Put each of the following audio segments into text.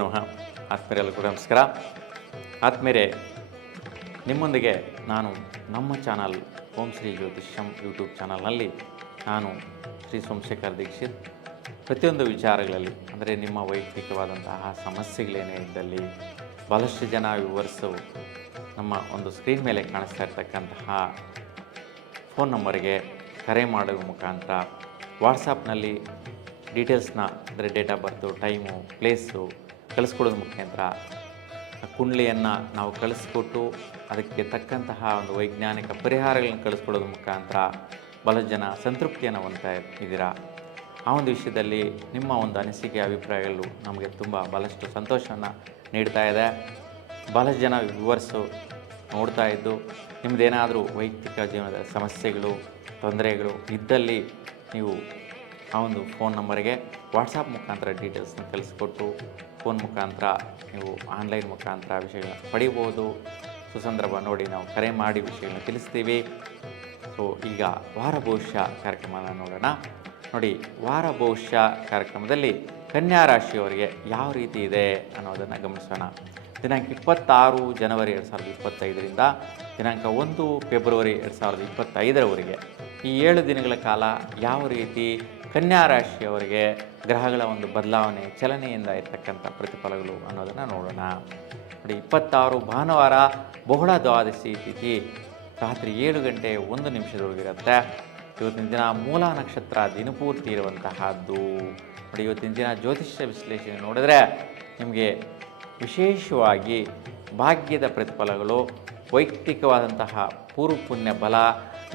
ನಮಃ. ಆತ್ಮೀಯರೆಲ್ಲರಿಗೂ ಕೂಡ ನಮಸ್ಕಾರ. ಆತ್ಮೀಯರೇ, ನಿಮ್ಮೊಂದಿಗೆ ನಾನು ನಮ್ಮ ಚಾನಲ್ ಓಂ ಶ್ರೀ ಜ್ಯೋತಿಷ್ಯಂ ಯೂಟ್ಯೂಬ್ ಚಾನಲ್ನಲ್ಲಿ ನಾನು ಶ್ರೀ ಸೋಮಶೇಖರ್ ದೀಕ್ಷಿತ್ ಪ್ರತಿಯೊಂದು ವಿಚಾರಗಳಲ್ಲಿ ಅಂದರೆ ನಿಮ್ಮ ವೈಯಕ್ತಿಕವಾದಂತಹ ಸಮಸ್ಯೆಗಳೇನೇ ಇದ್ದಲ್ಲಿ ಬಹಳಷ್ಟು ಜನ ವಿವರಿಸು ನಮ್ಮ ಒಂದು ಸ್ಕ್ರೀನ್ ಮೇಲೆ ಕಾಣಿಸ್ತಾ ಇರ್ತಕ್ಕಂತಹ ಫೋನ್ ನಂಬರ್ಗೆ ಕರೆ ಮಾಡುವ ಮುಖಾಂತರ ವಾಟ್ಸಪ್ನಲ್ಲಿ ಡೀಟೇಲ್ಸ್ನ ಅಂದರೆ date of birth, time, place ಕಳಿಸ್ಕೊಡೋದ್ರ ಮುಖಾಂತರ ಕುಂಡ್ಲಿಯನ್ನು ನಾವು ಕಳಿಸ್ಕೊಟ್ಟು ಅದಕ್ಕೆ ತಕ್ಕಂತಹ ಒಂದು ವೈಜ್ಞಾನಿಕ ಪರಿಹಾರಗಳನ್ನು ಕಳಿಸ್ಕೊಡೋದ್ರ ಮುಖಾಂತರ ಬಹಳಷ್ಟು ಜನ ಸಂತೃಪ್ತಿಯನ್ನು ಹೊಂದ್ತಾ ಇದ್ದೀರಾ. ಆ ಒಂದು ವಿಷಯದಲ್ಲಿ ನಿಮ್ಮ ಒಂದು ಅನಿಸಿಕೆ ಅಭಿಪ್ರಾಯಗಳು ನಮಗೆ ಬಹಳಷ್ಟು ಸಂತೋಷವನ್ನು ನೀಡ್ತಾ ಇದೆ. ಬಹಳಷ್ಟು ಜನ ವಿವರಿಸು ನೋಡ್ತಾ ಇದ್ದು ನಿಮ್ಮದೇನಾದರೂ ವೈಯಕ್ತಿಕ ಜೀವನದ ಸಮಸ್ಯೆಗಳು, ತೊಂದರೆಗಳು ಇದ್ದಲ್ಲಿ ನೀವು ಆ ಒಂದು ಫೋನ್ ನಂಬರಿಗೆ ವಾಟ್ಸಪ್ ಮುಖಾಂತರ ಡೀಟೇಲ್ಸ್ನ ಕಳಿಸ್ಕೊಟ್ಟು ಫೋನ್ ಮುಖಾಂತರ ನೀವು ಆನ್ಲೈನ್ ಮುಖಾಂತರ ವಿಷಯಗಳನ್ನ ಪಡಿಬೋದು. ಸುಸಂದರ್ಭ ನೋಡಿ ನಾವು ಕರೆ ಮಾಡಿ ವಿಷಯಗಳನ್ನ ತಿಳಿಸ್ತೀವಿ. ಸೊ ಈಗ ವಾರ ಭವಿಷ್ಯ ಕಾರ್ಯಕ್ರಮನ ನೋಡೋಣ. ನೋಡಿ, ವಾರ ಭವಿಷ್ಯ ಕಾರ್ಯಕ್ರಮದಲ್ಲಿ ಕನ್ಯಾ ರಾಶಿಯವರಿಗೆ ಯಾವ ರೀತಿ ಇದೆ ಅನ್ನೋದನ್ನು ಗಮನಿಸೋಣ. ದಿನಾಂಕ 26 ಜನವರಿ 2025ರಿಂದ ದಿನಾಂಕ 1 ಫೆಬ್ರವರಿ 2025ರವರೆಗೆ ಈ 7 ದಿನಗಳ ಕಾಲ ಯಾವ ರೀತಿ ಕನ್ಯಾ ರಾಶಿಯವರಿಗೆ ಗ್ರಹಗಳ ಒಂದು ಬದಲಾವಣೆ, ಚಲನೆಯಿಂದ ಇರ್ತಕ್ಕಂಥ ಪ್ರತಿಫಲಗಳು ಅನ್ನೋದನ್ನು ನೋಡೋಣ. ನೋಡಿ, 26 ಭಾನುವಾರ ಬಹುಳ ದ್ವಾದಶಿ ತಿಥಿ ರಾತ್ರಿ 7 ಗಂಟೆ 1 ನಿಮಿಷದವರೆಗಿರುತ್ತೆ. ಇವತ್ತಿನ ದಿನ ಮೂಲ ನಕ್ಷತ್ರ ದಿನಪೂರ್ತಿ ಇರುವಂತಹದ್ದು. ನೋಡಿ, ಇವತ್ತಿನ ದಿನ ಜ್ಯೋತಿಷ್ಯ ವಿಶ್ಲೇಷಣೆ ನೋಡಿದ್ರೆ ನಿಮಗೆ ವಿಶೇಷವಾಗಿ ಭಾಗ್ಯದ ಪ್ರತಿಫಲಗಳು, ವೈಯಕ್ತಿಕವಾದಂತಹ ಪೂರ್ವ ಪುಣ್ಯ ಬಲ,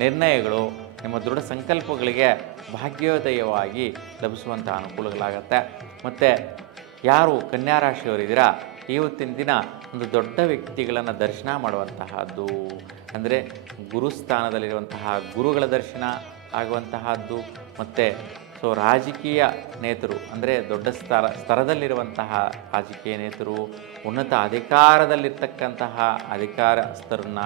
ನಿರ್ಣಯಗಳು, ನಿಮ್ಮ ದೃಢ ಸಂಕಲ್ಪಗಳಿಗೆ ಭಾಗ್ಯೋದಯವಾಗಿ ಲಭಿಸುವಂಥ ಅನುಕೂಲಗಳಾಗತ್ತೆ. ಮತ್ತು ಯಾರು ಕನ್ಯಾ ರಾಶಿಯವರಿದ್ದೀರಾ, ಇವತ್ತಿನ ದಿನ ಒಂದು ದೊಡ್ಡ ವ್ಯಕ್ತಿಗಳನ್ನು ದರ್ಶನ ಮಾಡುವಂತಹದ್ದು, ಅಂದರೆ ಗುರುಸ್ಥಾನದಲ್ಲಿರುವಂತಹ ಗುರುಗಳ ದರ್ಶನ ಆಗುವಂತಹದ್ದು. ಮತ್ತು ರಾಜಕೀಯ ನೇತರು ಅಂದರೆ ದೊಡ್ಡ ಸ್ತರದಲ್ಲಿರುವಂತಹ ರಾಜಕೀಯ ನೇತರು, ಉನ್ನತ ಅಧಿಕಾರದಲ್ಲಿರ್ತಕ್ಕಂತಹ ಅಧಿಕಾರಸ್ಥರನ್ನ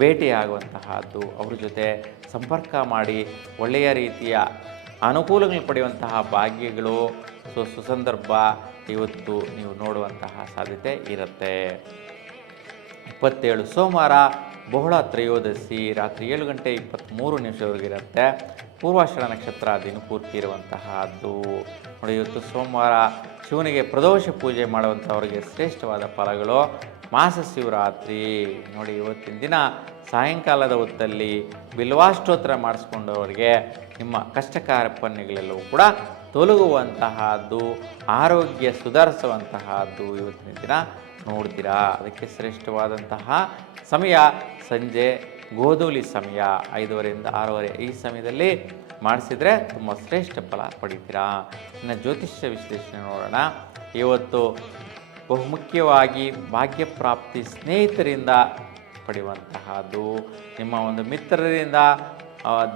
ಭೇಟಿಯಾಗುವಂತಹದ್ದು, ಅವ್ರ ಜೊತೆ ಸಂಪರ್ಕ ಮಾಡಿ ಒಳ್ಳೆಯ ರೀತಿಯ ಅನುಕೂಲಗಳನ್ನು ಪಡೆಯುವಂತಹ ಭಾಗ್ಯಗಳು, ಸುಸಂದರ್ಭ ಇವತ್ತು ನೀವು ನೋಡುವಂತಹ ಸಾಧ್ಯತೆ ಇರುತ್ತೆ. 27 ಸೋಮವಾರ ಬಹುಳ ತ್ರಯೋದಶಿ ರಾತ್ರಿ 7 ಗಂಟೆ 23 ನಿಮಿಷವರೆಗಿರುತ್ತೆ. ಪೂರ್ವಾಷಾಢ ನಕ್ಷತ್ರ ದಿನಪೂರ್ತಿ ಇರುವಂತಹದ್ದು. ನೋಡಿ, ಇವತ್ತು ಸೋಮವಾರ ಶಿವನಿಗೆ ಪ್ರದೋಷ ಪೂಜೆ ಮಾಡುವಂಥವ್ರಿಗೆ ಶ್ರೇಷ್ಠವಾದ ಫಲಗಳು. ಮಾಸ ಶಿವರಾತ್ರಿ ನೋಡಿ, ಇವತ್ತಿನ ದಿನ ಸಾಯಂಕಾಲದ ಹೊತ್ತಲ್ಲಿ ಬಿಲ್ವಾಷ್ಟೋತ್ರ ಮಾಡಿಸ್ಕೊಂಡವರಿಗೆ ನಿಮ್ಮ ಕಷ್ಟ ಕಾರ್ಪಣ್ಯಗಳೆಲ್ಲವೂ ಕೂಡ ತೊಲಗುವಂತಹದ್ದು, ಆರೋಗ್ಯ ಸುಧಾರಿಸುವಂತಹದ್ದು ಇವತ್ತಿನ ದಿನ ನೋಡ್ತೀರಾ. ಅದಕ್ಕೆ ಶ್ರೇಷ್ಠವಾದಂತಹ ಸಮಯ ಸಂಜೆ ಗೋಧೂಲಿ ಸಮಯ 5:30ರಿಂದ 6:30 ಈ ಸಮಯದಲ್ಲಿ ಮಾಡಿಸಿದರೆ ತುಂಬ ಶ್ರೇಷ್ಠ ಫಲ ಪಡಿತೀರಾ. ಇನ್ನು ಜ್ಯೋತಿಷ್ಯ ವಿಶ್ಲೇಷಣೆ ನೋಡೋಣ. ಇವತ್ತು ಬಹುಮುಖ್ಯವಾಗಿ ಭಾಗ್ಯಪ್ರಾಪ್ತಿ ಸ್ನೇಹಿತರಿಂದ ಪಡೆಯುವಂತಹದ್ದು, ನಿಮ್ಮ ಒಂದು ಮಿತ್ರರಿಂದ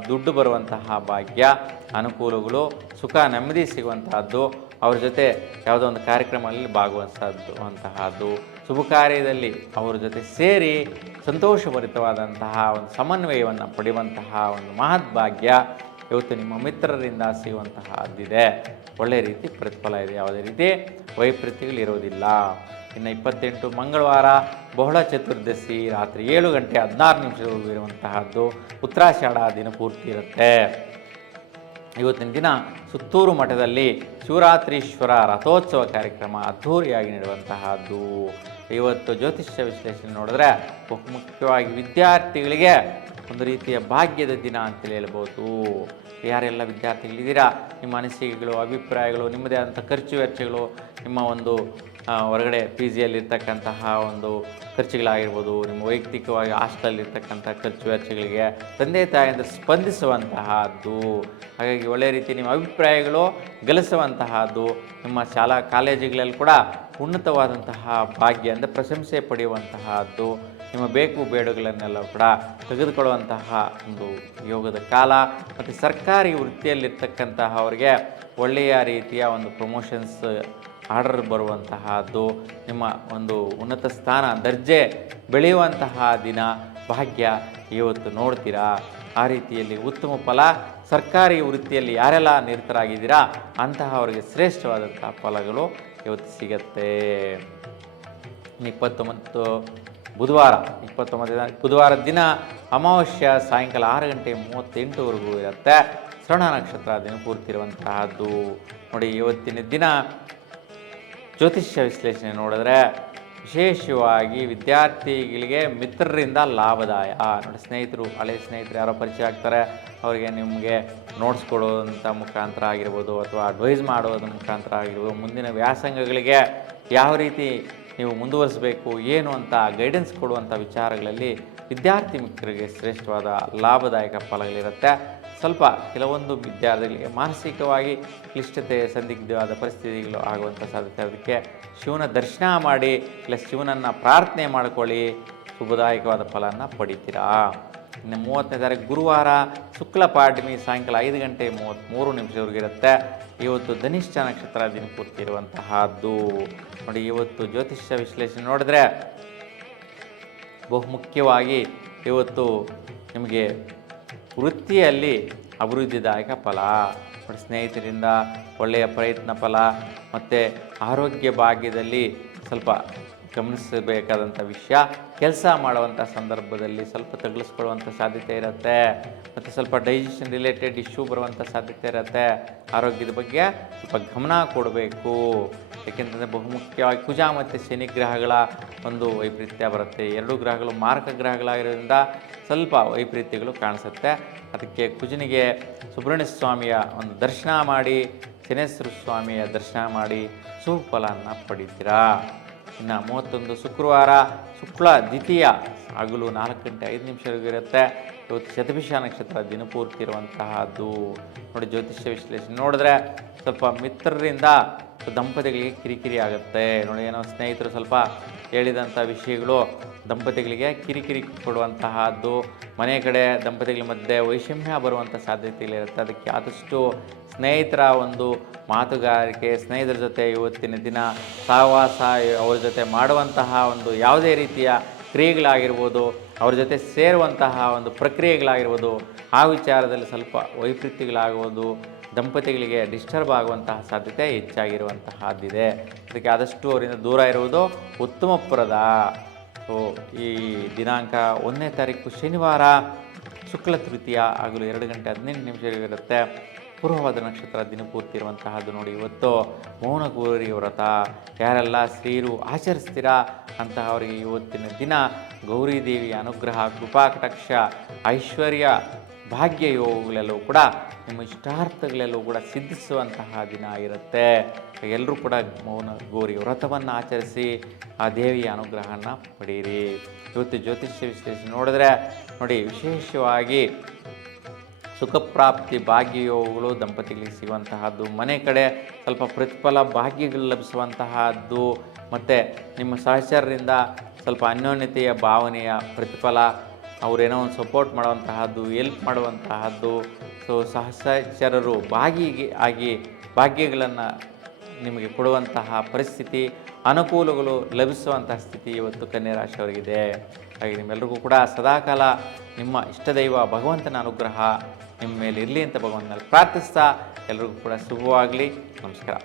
ದುಡ್ಡು ಬರುವಂತಹ ಭಾಗ್ಯ, ಅನುಕೂಲಗಳು, ಸುಖ ನೆಮ್ಮದಿ ಸಿಗುವಂತಹದ್ದು, ಅವ್ರ ಜೊತೆ ಯಾವುದೋ ಒಂದು ಕಾರ್ಯಕ್ರಮದಲ್ಲಿ ಭಾಗವಹಿಸುವಂತಹದ್ದು, ಶುಭ ಕಾರ್ಯದಲ್ಲಿ ಅವರ ಜೊತೆ ಸೇರಿ ಸಂತೋಷಭರಿತವಾದಂತಹ ಒಂದು ಸಮನ್ವಯವನ್ನು ಪಡೆಯುವಂತಹ ಒಂದು ಮಹತ್ ಭಾಗ್ಯ ಇವತ್ತು ನಿಮ್ಮ ಮಿತ್ರರಿಂದ ಸಿಗುವಂತಹದ್ದಿದೆ. ಒಳ್ಳೆಯ ರೀತಿ ಪ್ರತಿಫಲ ಇದೆ, ಯಾವುದೇ ರೀತಿ ವೈಪರೀತ್ಯಗಳಿರೋದಿಲ್ಲ. ಇನ್ನು 28 ಮಂಗಳವಾರ ಬಹುಳ ಚತುರ್ದಶಿ ರಾತ್ರಿ 7 ಗಂಟೆ 16 ನಿಮಿಷವರೆಗೂ ಇರುವಂತಹದ್ದು. ಉತ್ತರಾಷಾಢ ದಿನಪೂರ್ತಿ ಇರುತ್ತೆ. ಇವತ್ತಿನ ದಿನ ಸುತ್ತೂರು ಮಠದಲ್ಲಿ ಶಿವರಾತ್ರೀಶ್ವರ ರಥೋತ್ಸವ ಕಾರ್ಯಕ್ರಮ ಅದ್ಧೂರಿಯಾಗಿ ನಡೆಯುವಂತಹದ್ದು. ಇವತ್ತು ಜ್ಯೋತಿಷ್ಯ ವಿಶ್ಲೇಷಣೆ ನೋಡಿದ್ರೆ ಬಹುಮುಖ್ಯವಾಗಿ ವಿದ್ಯಾರ್ಥಿಗಳಿಗೆ ಒಂದು ರೀತಿಯ ಭಾಗ್ಯದ ದಿನ ಅಂತೇಳಿ ಹೇಳ್ಬೋದು. ಯಾರೆಲ್ಲ ವಿದ್ಯಾರ್ಥಿಗಳಿದ್ದೀರಾ, ನಿಮ್ಮ ಅನಿಸಿಕೆಗಳು, ಅಭಿಪ್ರಾಯಗಳು, ನಿಮ್ಮದೇ ಆದಂಥ ಖರ್ಚು ವೆಚ್ಚಗಳು, ನಿಮ್ಮ ಒಂದು ಹೊರಗಡೆ ಪಿ ಜಿಯಲ್ಲಿರ್ತಕ್ಕಂತಹ ಒಂದು ಖರ್ಚುಗಳಾಗಿರ್ಬೋದು, ನಿಮ್ಮ ವೈಯಕ್ತಿಕವಾಗಿ ಹಾಸ್ಟೆಲಲ್ಲಿರ್ತಕ್ಕಂಥ ಖರ್ಚು ವೆಚ್ಚಗಳಿಗೆ ತಂದೆ ತಾಯಿಯಿಂದ ಸ್ಪಂದಿಸುವಂತಹದ್ದು. ಹಾಗಾಗಿ ಒಳ್ಳೆಯ ರೀತಿ ನಿಮ್ಮ ಅಭಿಪ್ರಾಯಗಳು ಗಳಿಸುವಂತಹದ್ದು. ನಿಮ್ಮ ಶಾಲಾ ಕಾಲೇಜುಗಳಲ್ಲಿ ಕೂಡ ಉನ್ನತವಾದಂತಹ ಭಾಗ್ಯ ಅಂದರೆ ಪ್ರಶಂಸೆ ಪಡೆಯುವಂತಹದ್ದು. ನಿಮ್ಮ ಬೇಕು ಬೇಡುಗಳನ್ನೆಲ್ಲ ಕೂಡ ತೆಗೆದುಕೊಳ್ಳುವಂತಹ ಒಂದು ಯೋಗದ ಕಾಲ. ಮತ್ತು ಸರ್ಕಾರಿ ವೃತ್ತಿಯಲ್ಲಿರ್ತಕ್ಕಂತಹ ಅವರಿಗೆ ಒಳ್ಳೆಯ ರೀತಿಯ ಒಂದು ಪ್ರಮೋಷನ್ಸ್ ಆರ್ಡರ್ ಬರುವಂತಹದ್ದು, ನಿಮ್ಮ ಒಂದು ಉನ್ನತ ಸ್ಥಾನ ದರ್ಜೆ ಬೆಳೆಯುವಂತಹ ದಿನ ಭಾಗ್ಯ ಇವತ್ತು ನೋಡ್ತೀರಾ. ಆ ರೀತಿಯಲ್ಲಿ ಉತ್ತಮ ಫಲ ಸರ್ಕಾರಿ ವೃತ್ತಿಯಲ್ಲಿ ಯಾರೆಲ್ಲ ನಿರತರಾಗಿದ್ದೀರಾ ಅಂತಹವರಿಗೆ ಶ್ರೇಷ್ಠವಾದಂತಹ ಫಲಗಳು ಇವತ್ತು ಸಿಗತ್ತೆ. 29 ಬುಧವಾರ, 29 ಬುಧವಾರದ ದಿನ ಅಮಾವಾಸ್ಯ ಸಾಯಂಕಾಲ 6:38ವರೆಗೂ ಇರುತ್ತೆ. ಶ್ರವಣ ನಕ್ಷತ್ರ ದಿನಪೂರ್ತಿ ಇರುವಂತಹದ್ದು. ನೋಡಿ, ಇವತ್ತಿನ ದಿನ ಜ್ಯೋತಿಷ್ಯ ವಿಶ್ಲೇಷಣೆ ನೋಡಿದ್ರೆ ವಿಶೇಷವಾಗಿ ವಿದ್ಯಾರ್ಥಿಗಳಿಗೆ ಮಿತ್ರರಿಂದ ಲಾಭದಾಯ. ನೋಡಿ, ಸ್ನೇಹಿತರು, ಹಳೆಯ ಸ್ನೇಹಿತರು ಯಾರೋ ಪರಿಚಯ ಆಗ್ತಾರೆ, ಅವರಿಗೆ ನಿಮಗೆ ನೋಟ್ಸ್ ಕೊಡೋದಂಥ ಮುಖಾಂತರ ಆಗಿರ್ಬೋದು ಅಥವಾ ಅಡ್ವೈಸ್ ಮಾಡೋದ್ರ ಮುಖಾಂತರ ಆಗಿರ್ಬೋದು, ಮುಂದಿನ ವ್ಯಾಸಂಗಗಳಿಗೆ ಯಾವ ರೀತಿ ನೀವು ಮುಂದುವರಿಸಬೇಕು ಏನು ಅಂತ ಗೈಡೆನ್ಸ್ ಕೊಡುವಂಥ ವಿಚಾರಗಳಲ್ಲಿ ವಿದ್ಯಾರ್ಥಿ ಮಿತ್ರರಿಗೆ ಶ್ರೇಷ್ಠವಾದ ಲಾಭದಾಯಕ ಫಲಗಳಿರುತ್ತೆ. ಸ್ವಲ್ಪ ಕೆಲವೊಂದು ವಿದ್ಯಾರ್ಥಿಗಳಿಗೆ ಮಾನಸಿಕವಾಗಿ ಕ್ಲಿಷ್ಟತೆ, ಸಂದಿಗ್ಧವಾದ ಪರಿಸ್ಥಿತಿಗಳು ಆಗುವಂಥ ಸಾಧ್ಯತೆ. ಅದಕ್ಕೆ ಶಿವನ ದರ್ಶನ ಮಾಡಿ ಇಲ್ಲ ಶಿವನನ್ನು ಪ್ರಾರ್ಥನೆ ಮಾಡ್ಕೊಳ್ಳಿ, ಶುಭದಾಯಕವಾದ ಫಲನ ಪಡಿತೀರಾ. ಇನ್ನು 30ನೇ ತಾರೀಕು ಗುರುವಾರ ಶುಕ್ಲ ಪಾಡ್ಯಮಿ ಸಾಯಂಕಾಲ 5:33 ಇರುತ್ತೆ. ಇವತ್ತು ಧನಿಷ್ಠ ನಕ್ಷತ್ರ ದಿನಪೂರ್ತಿ ಇರುವಂತಹದ್ದು. ನೋಡಿ, ಇವತ್ತು ಜ್ಯೋತಿಷ್ಯ ವಿಶ್ಲೇಷಣೆ ನೋಡಿದ್ರೆ ಬಹುಮುಖ್ಯವಾಗಿ ಇವತ್ತು ನಿಮಗೆ ವೃತ್ತಿಯಲ್ಲಿ ಅಭಿವೃದ್ಧಿದಾಯಕ ಫಲ, ಸ್ನೇಹಿತರಿಂದ ಒಳ್ಳೆಯ ಪ್ರಯತ್ನ ಫಲ, ಮತ್ತು ಆರೋಗ್ಯ ಭಾಗ್ಯದಲ್ಲಿ ಸ್ವಲ್ಪ ಗಮನಿಸಬೇಕಾದಂಥ ವಿಷಯ, ಕೆಲಸ ಮಾಡುವಂಥ ಸಂದರ್ಭದಲ್ಲಿ ಸ್ವಲ್ಪ ತಗ್ಲಿಸ್ಕೊಳ್ಳುವಂಥ ಸಾಧ್ಯತೆ ಇರುತ್ತೆ. ಮತ್ತು ಸ್ವಲ್ಪ ಡೈಜೆಷನ್ ರಿಲೇಟೆಡ್ ಇಶ್ಯೂ ಬರುವಂಥ ಸಾಧ್ಯತೆ ಇರುತ್ತೆ. ಆರೋಗ್ಯದ ಬಗ್ಗೆ ಸ್ವಲ್ಪ ಗಮನ ಕೊಡಬೇಕು. ಏಕೆಂತಂದರೆ ಬಹುಮುಖ್ಯವಾಗಿ ಕುಜ ಮತ್ತು ಶನಿ ಗ್ರಹಗಳ ಒಂದು ವೈಪರೀತ್ಯ ಬರುತ್ತೆ. ಎರಡೂ ಗ್ರಹಗಳು ಮಾರಕ ಗ್ರಹಗಳಾಗಿರೋದ್ರಿಂದ ಸ್ವಲ್ಪ ವೈಪರೀತ್ಯಗಳು ಕಾಣಿಸುತ್ತೆ. ಅದಕ್ಕೆ ಕುಜನಿಗೆ ಸುಬ್ರಹ್ಮಣ್ಯ ಸ್ವಾಮಿಯ ಒಂದು ದರ್ಶನ ಮಾಡಿ, ಶನೇಶ್ವರ ಸ್ವಾಮಿಯ ದರ್ಶನ ಮಾಡಿ ಸುಫಲವನ್ನು ಪಡಿತೀರಾ. ಇನ್ನು 31 ಶುಕ್ರವಾರ ಶುಕ್ಲ ದ್ವಿತೀಯ ಹಗಲು 4:05 ಇರುತ್ತೆ. ಇವತ್ತು ಶತಭಿಷ ನಕ್ಷತ್ರ ದಿನಪೂರ್ತಿ ಇರುವಂತಹದ್ದು. ನೋಡಿ, ಜ್ಯೋತಿಷ್ಯ ವಿಶ್ಲೇಷಣೆ ನೋಡಿದ್ರೆ ಸ್ವಲ್ಪ ಮಿತ್ರರಿಂದ ದಂಪತಿಗಳಿಗೆ ಕಿರಿಕಿರಿ ಆಗುತ್ತೆ. ನೋಡಿ, ಏನೋ ಸ್ನೇಹಿತರು ಸ್ವಲ್ಪ ಹೇಳಿದಂಥ ವಿಷಯಗಳು ದಂಪತಿಗಳಿಗೆ ಕಿರಿಕಿರಿ ಕೊಡುವಂತಹದ್ದು, ಮನೆ ಕಡೆ ದಂಪತಿಗಳ ಮಧ್ಯೆ ವೈಷಮ್ಯ ಬರುವಂಥ ಸಾಧ್ಯತೆಗಳಿರುತ್ತೆ. ಅದಕ್ಕೆ ಆದಷ್ಟು ಸ್ನೇಹಿತರ ಒಂದು ಮಾತುಗಾರಿಕೆ, ಸ್ನೇಹಿತರ ಜೊತೆ ಇವತ್ತಿನ ದಿನ ಸಹವಾಸ, ಅವ್ರ ಜೊತೆ ಮಾಡುವಂತಹ ಒಂದು ಯಾವುದೇ ರೀತಿಯ ಕ್ರಿಯೆಗಳಾಗಿರ್ಬೋದು, ಅವ್ರ ಜೊತೆ ಸೇರುವಂತಹ ಒಂದು ಪ್ರಕ್ರಿಯೆಗಳಾಗಿರ್ಬೋದು, ಆ ವಿಚಾರದಲ್ಲಿ ಸ್ವಲ್ಪ ವೈಪರೀತ್ಯಗಳಾಗುವುದು, ದಂಪತಿಗಳಿಗೆ ಡಿಸ್ಟರ್ಬ್ ಆಗುವಂತಹ ಸಾಧ್ಯತೆ ಹೆಚ್ಚಾಗಿರುವಂತಹದ್ದಿದೆ. ಅದಕ್ಕೆ ಆದಷ್ಟು ಅವರಿಂದ ದೂರ ಇರುವುದು ಉತ್ತಮಪ್ರದ. ಸೊ ಈ ದಿನಾಂಕ 1ನೇ ತಾರೀಕು ಶನಿವಾರ ಶುಕ್ಲ ತೃತೀಯ ಹಗಲು 2:18 ಇರುತ್ತೆ. ಪೂರ್ವವಾದ ನಕ್ಷತ್ರ ದಿನಪೂರ್ತಿ ಇರುವಂತಹದ್ದು. ನೋಡಿ, ಇವತ್ತು ಮೌನ ಗೌರಿ ವ್ರತ ಯಾರೆಲ್ಲ ಸ್ತ್ರೀಯರು ಆಚರಿಸ್ತೀರಾ ಅಂತಹವರಿಗೆ ಇವತ್ತಿನ ದಿನ ಗೌರಿ ದೇವಿಯ ಅನುಗ್ರಹ, ಕೃಪಾ ಕಟಾಕ್ಷ, ಐಶ್ವರ್ಯ, ಭಾಗ್ಯ ಯೋಗಗಳೆಲ್ಲವೂ ಕೂಡ ನಿಮ್ಮ ಇಷ್ಟಾರ್ಥಗಳೆಲ್ಲವೂ ಕೂಡ ಸಿದ್ಧಿಸುವಂತಹ ದಿನ ಇರುತ್ತೆ. ಎಲ್ಲರೂ ಕೂಡ ಮೌನ ಗೌರಿ ವ್ರತವನ್ನು ಆಚರಿಸಿ ಆ ದೇವಿಯ ಅನುಗ್ರಹನ ಪಡೀರಿ. ಇವತ್ತು ಜ್ಯೋತಿಷ್ಯ ವಿಶ್ಲೇಷಣೆ ನೋಡಿದ್ರೆ ನೋಡಿ, ವಿಶೇಷವಾಗಿ ಸುಖಪ್ರಾಪ್ತಿ, ಭಾಗ್ಯಯೋಗಗಳು ದಂಪತಿಗಳಿಗೆ ಸಿಗುವಂತಹದ್ದು, ಮನೆ ಕಡೆ ಸ್ವಲ್ಪ ಪ್ರತಿಫಲ ಭಾಗ್ಯಗಳು ಲಭಿಸುವಂತಹದ್ದು, ಮತ್ತು ನಿಮ್ಮ ಸಹಚರರಿಂದ ಸ್ವಲ್ಪ ಅನ್ಯೋನ್ಯತೆಯ ಭಾವನೆಯ ಪ್ರತಿಫಲ, ಅವರೇನೋ ಒಂದು ಸಪೋರ್ಟ್ ಮಾಡುವಂತಹದ್ದು, ಎಲ್ಪ್ ಮಾಡುವಂತಹದ್ದು. ಸೊ ಸಹಚರರು ಆಗಿ ಭಾಗ್ಯಗಳನ್ನು ನಿಮಗೆ ಕೊಡುವಂತಹ ಪರಿಸ್ಥಿತಿ, ಅನುಕೂಲಗಳು ಲಭಿಸುವಂತಹ ಸ್ಥಿತಿ ಇವತ್ತು ಕನ್ಯಾ ರಾಶಿಯವರಿಗಿದೆ. ಹಾಗೆ ನಿಮ್ಮೆಲ್ಲರಿಗೂ ಕೂಡ ಸದಾಕಾಲ ನಿಮ್ಮ ಇಷ್ಟದೈವ ಭಗವಂತನ ಅನುಗ್ರಹ ನಿಮ್ಮ ಮೇಲೆ ಇರಲಿ ಅಂತ ಭಗವಂತನಲ್ಲಿ ಪ್ರಾರ್ಥಿಸ್ತಾ ಎಲ್ಲರಿಗೂ ಕೂಡ ಶುಭವಾಗಲಿ. ನಮಸ್ಕಾರ.